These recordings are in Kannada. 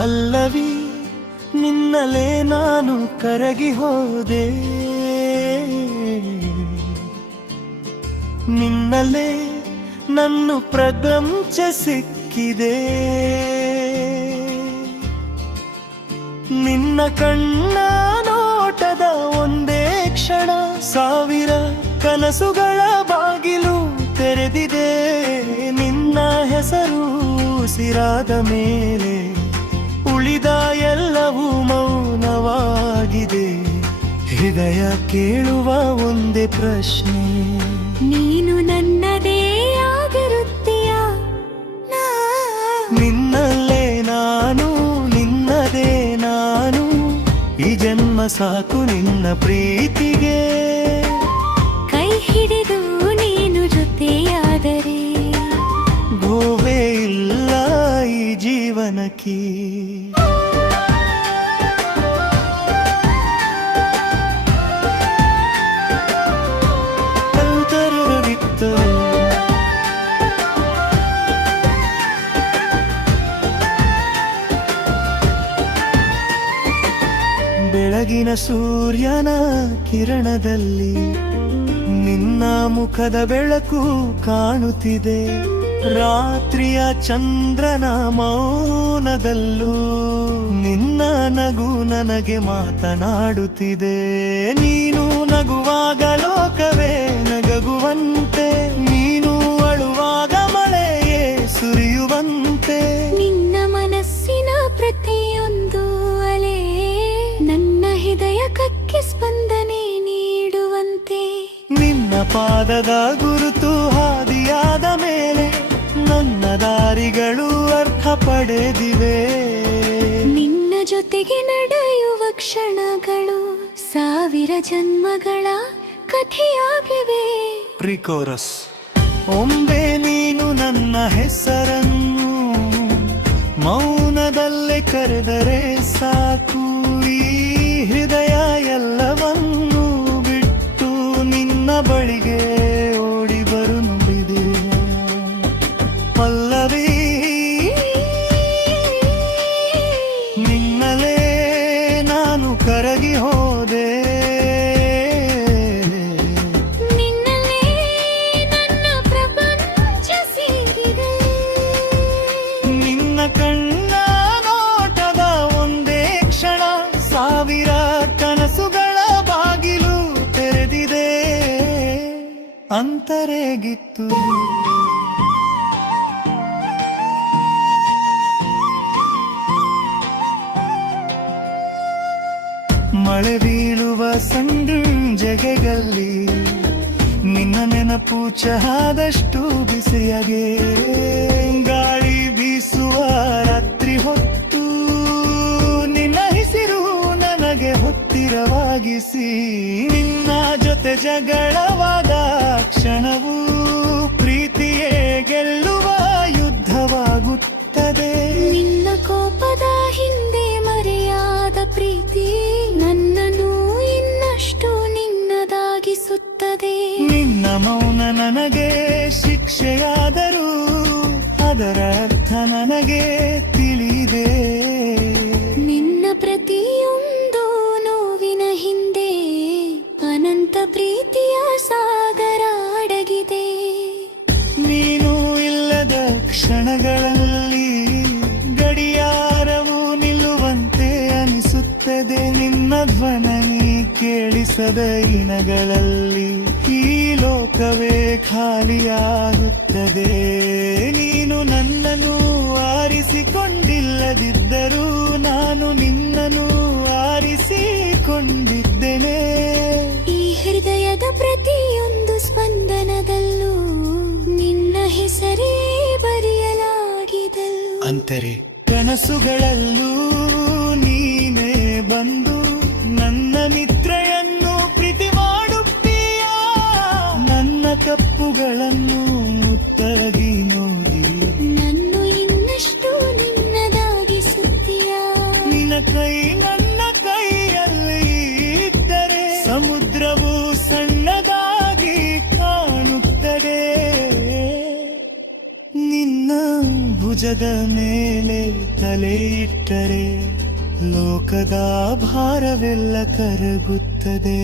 ಪಲ್ಲವಿ, ನಿನ್ನಲೇ ನಾನು ಕರಗಿ ಹೋದೆ. ನಿನ್ನಲೇ ನನ್ನ ಪ್ರಪಂಚ ಸಿಕ್ಕಿದೆ. ನಿನ್ನ ಕಣ್ಣ ನೋಟದ ಒಂದೇ ಕ್ಷಣ ಸಾವಿರ ಕನಸುಗಳ ಬಾಗಿಲು ತೆರೆದಿದೆ. ನಿನ್ನ ಹೆಸರು ಉಸಿರಾದ ಮೇಲೆ ಉಳಿದ ಎಲ್ಲವೂ ಮೌನವಾಗಿದೆ. ಹೃದಯ ಕೇಳುವ ಒಂದೇ ಪ್ರಶ್ನೆ. ನೀನು ನನ್ನದೇ ಆಗಿರುತ್ತೀಯ? ನಾ. ನಿನ್ನಲ್ಲೇ ನಾನು ನಿನ್ನದೇ ನಾನು. ಈ ಜನ್ಮ ಸಾಕು ನಿನ್ನ ಪ್ರೀತಿಗೆ. ಕೈ ಹಿಡಿದು ನೀನು ಜೊತೆಯಾದರೆ. ಗೋವೇ ಇಲ್ಲ ಈ ಜೀವನಕ್ಕೆ. ಬೆಳಗಿನ ಸೂರ್ಯನ ಕಿರಣದಲ್ಲಿ ನಿನ್ನ ಮುಖದ ಬೆಳಕು ಕಾಣುತ್ತಿದೆ. ರಾತ್ರಿಯ ಚಂದ್ರನ ಮೌನದಲ್ಲೂ ನಿನ್ನ ನಗು ನನಗೆ ಮಾತನಾಡುತ್ತಿದೆ. ನೀನು ನಗುವಾಗ ಲೋಕವೇ ನಗಗುವಂತೆ, ನೀನು ಅಳುವಾಗ ಮಳೆಯೇ ಸುರಿಯುವಂತೆ. ನಿನ್ನ ಗುರುತು ಹಾದಿಯಾದ ಮೇಲೆ ನನ್ನ ದಾರಿಗಳು ಅರ್ಥ ಪಡೆದಿವೆ. ನಿನ್ನ ಜೊತೆಗೆ ನಡೆಯುವ ಕ್ಷಣಗಳು ಸಾವಿರ ಜನ್ಮಗಳ ಕಥೆಯಾಗಿವೆ. ಪ್ರಿಕೋರಸ್ ಒಮ್ಮೆ ನೀನು ನನ್ನ ಹೆಸರನ್ನು ಮೌನದಲ್ಲೇ ಕರೆದರೆ ಸಾಕು. ಈ ಹೃದಯ ಎಲ್ಲವನ್ನು ಬಿಟ್ಟು ನಿನ್ನ ಬಳಿಗೆ ಅಂತರೇಗಿತ್ತು. ಮಳೆ ಬೀಳುವ ಸಂಜೆಗೆಗಲ್ಲಿ ನಿನ್ನ ನೆನಪು ಚಹಾದಷ್ಟು ಬಿಸಿಯಾಗೆ. ಗಾಳಿ ಬೀಸುವ ರಾತ್ರಿ ಹೊತ್ತು ನಿನ್ನ ಹೆಸಿರು ನನಗೆ ಹೊತ್ತಿರವಾಗಿಸಿ. ನಿನ್ನ ಜೊತೆ ಜಗಳವಾದ ಕ್ಷಣವು ಪ್ರೀತಿಯೇ ಗೆಲ್ಲುವ ಯುದ್ಧವಾಗುತ್ತದೆ. ನಿನ್ನ ಕೋಪದ ಹಿಂದೆ ಮರೆಯಾದ ಪ್ರೀತಿ ನನ್ನನ್ನು ಇನ್ನಷ್ಟು ನಿನ್ನದಾಗಿಸುತ್ತದೆ. ನಿನ್ನ ಮೌನ ನನಗೆ ಶಿಕ್ಷೆಯಾದರೂ ಅದರ ಅರ್ಥ ನನಗೆ ತಿಳಿದೆ. ನಿನ್ನ ಪ್ರತಿಯೊಂದು ಅನಿಸುತ್ತದೆ ನಿನ್ನ ಧ್ವನಿ ಕೇಳಿಸದ ಇಣಗಳಲ್ಲಿ. ಈ ಲೋಕವೇ ಖಾಲಿಯಾಗುತ್ತದೆ. ನೀನು ನನ್ನನ್ನು ಆರಿಸಿಕೊಂಡಿಲ್ಲದಿದ್ದರೂ ನಾನು ನಿನ್ನನ್ನು ಆರಿಸಿಕೊಂಡಿದ್ದೇನೆ. ಈ ಹೃದಯದ ಪ್ರತಿಯೊಂದು ಸ್ಪಂದನದಲ್ಲೂ ನಿನ್ನ ಹೆಸರೇ ಬರೆಯಲಾಗಿದೆ ಅಂತರೆ ಕನಸುಗಳಲ್ಲೂ ಭುಜದ ಮೇಲೆ ತಲೆ ಇಟ್ಟರೆ ಲೋಕದ ಭಾರವೆಲ್ಲ ಕರಗುತ್ತದೆ.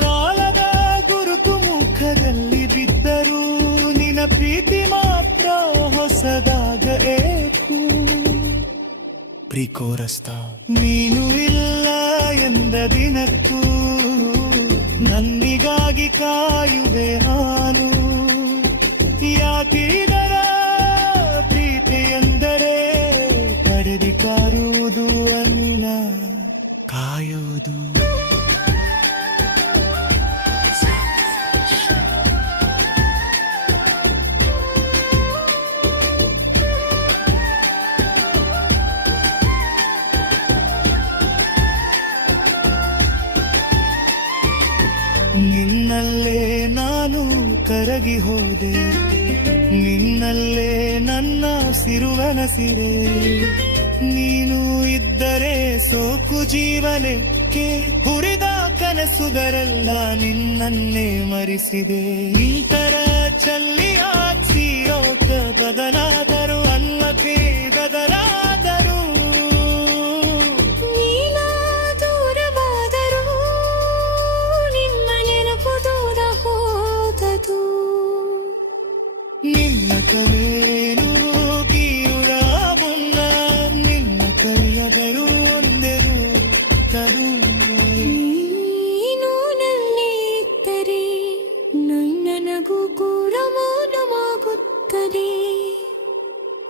ಕಾಲದ ಗುರುಕು ಮುಖದಲ್ಲಿ ಬಿದ್ದರೂ ನಿನ್ನ ಪ್ರೀತಿ ಮಾತ್ರ ಪ್ರಿಕೋರಸ್ತ ನೀನು ಇಲ್ಲ ಎಂದ ದಿನಕ್ಕೂ ನನ್ನಿಗಾಗಿ ಕಾಯುವೆ ನಾನು ಯಾಕಿದರ ಕರಗಿ ಹೋದೆ. ನಿನ್ನಲ್ಲೇ ನನ್ನ ಸಿರುವನಸಿರೆ ನೀನು ಇದ್ದರೆ ಸೋಕು ಜೀವನಕ್ಕೆ ಹುರಿದ ಕನಸುಗರೆಲ್ಲ ನಿನ್ನನ್ನೇ ಮರಿಸಿದೆ. ನಿಂತರ ಚಲ್ಲಿ ಯೋಗ ಬದಲಾದರು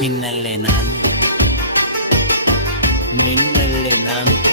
ನಿನ್ನಲ್ಲೇ ನಾನು. ನಿನ್ನಲ್ಲೇ ನಾನು.